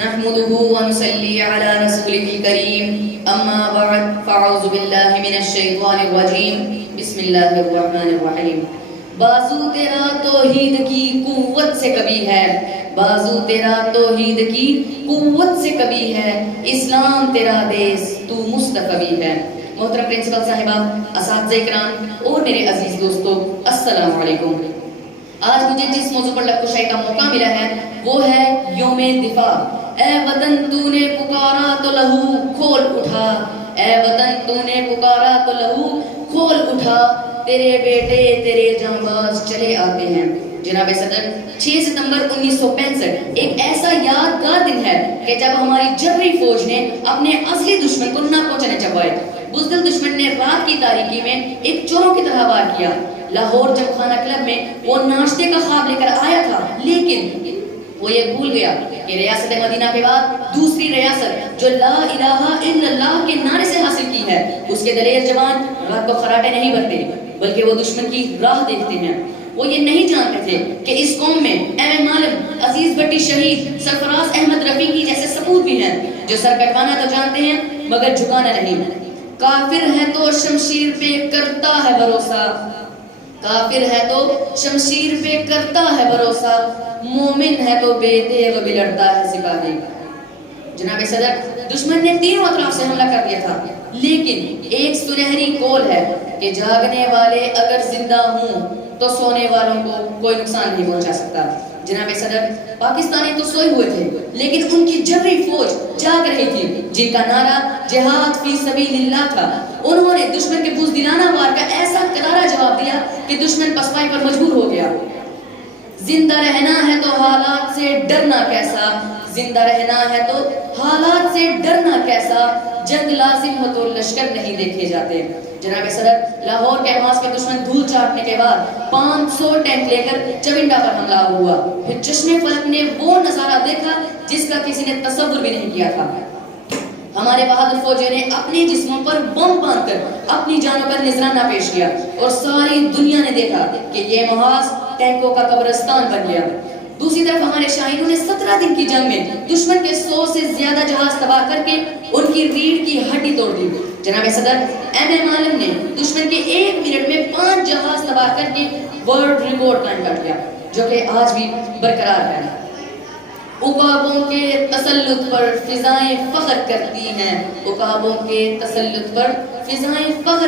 نحمده ونصلي على رسوله الكريم اما بعد فاعوذ بالله من الشیطان الرجیم بسم اللہ الرحمن الرحیم. بازو تیرا توحید کی قوت سے کبھی ہے، بازو تیرا توحید کی قوت سے کبھی ہے، اسلام تیرا دیس تو مستقبی ہے. محترم پرنسپل صاحبہ، اساتذہ کرام اور میرے عزیز دوستو، السلام علیکم. آج مجھے جس موضوع پر لفظ کا موقع ملا ہے وہ ہے یوم دفاع. اے وطن تو نے پکارا تو لہو کھول اٹھا، اے وطن تو نے پکارا تو لہو کھول اٹھا، تیرے بیٹے تیرے جانباز چلے آتے ہیں. جناب صدر، 6 ستمبر 1965 ایک ایسا یادگار دن ہے کہ جب ہماری جبری فوج نے اپنے اصلی دشمن کو ناکوں چنے چبائے. بزدل دشمن نے رات کی تاریکی میں ایک چوروں کی طرح وار کیا. لاہور جم خانہ کلب میں وہ ناشتے کا خواب لے کر آیا تھا، لیکن وہ یہ بھول گیا کہ ریاست مدینہ کے بعد دوسری ریاست جو لا الہ الا اللہ کے نعرے سے حاصل کی ہے، اس کے دلیر جوان رات کو خراٹے نہیں بھرتے بلکہ وہ دشمن کی راہ دیکھتے ہیں. وہ یہ نہیں جانتے تھے کہ اس قوم میں ایم عالم، عزیز بھٹی شہید، سرفراز احمد رفیقی جیسے سپوت بھی ہیں جو سر کٹوانا تو جانتے ہیں مگر جھکانا نہیں. کافر ہے تو شمشیر پہ کرتا ہے بھروسہ، کافر ہے تو شمشیر پہ کرتا ہے بھروسہ، مومن ہے تو بے تیغ بھی لڑتا ہے سپاہی. جناب صدر، دشمن نے تینوں اطراف سے حملہ کر دیا تھا، لیکن ایک سنہری قول ہے کہ جاگنے والے اگر زندہ ہوں تو سونے والوں کو کوئی نقصان نہیں پہنچا سکتا. جناب صدر، پاکستانی تو سوئے ہوئے تھے لیکن ان کی جبری فوج جاگ رہی تھی جن کا نعرہ جہاد فی سبیل اللہ تھا. انہوں نے دشمن کے بزدلانہ وار کا ایسا کرارا جواب دیا کہ دشمن پسپائی پر مجبور ہو گیا. زندہ رہنا ہے تو حالات سے ڈرنا کیسا، زندہ رہنا ہے تو حالات سے ڈرنا کیسا، جنگ لازم ہو تو لشکر نہیں دیکھے جاتے. جناب صدر، لاہور کے حماس میں دشمن دھول چاٹنے کے بعد 500 ٹینک لے کر چونڈا پر حملہ ہوا. پھر چشمے فلک نے وہ نظارہ دیکھا جس کا کسی نے تصور بھی نہیں کیا تھا. ہمارے بہادر فوجیوں نے اپنے جسموں پر بم باندھ کر اپنی جانوں پر نذرانہ پیش کیا اور ساری دنیا نے دیکھا کہ یہ محاذ ٹینکوں کا قبرستان بن گیا. دوسری طرف ہمارے شاہینوں نے 17 دن کی جنگ میں دشمن کے 100 سے زیادہ جہاز تباہ کر کے ان کی ریڑھ کی ہڈی توڑ دی. جناب صدر، ایم عالم نے دشمن کے 1 منٹ میں 5 جہاز تباہ کر کے ورلڈ ریکارڈ قائم کر دیا جو کہ آج بھی برقرار ہے. عقابوں کے تسلط پر فضائیں فخر کرتی ہیں، عقابوں کے تسلط پر فضائیں فخر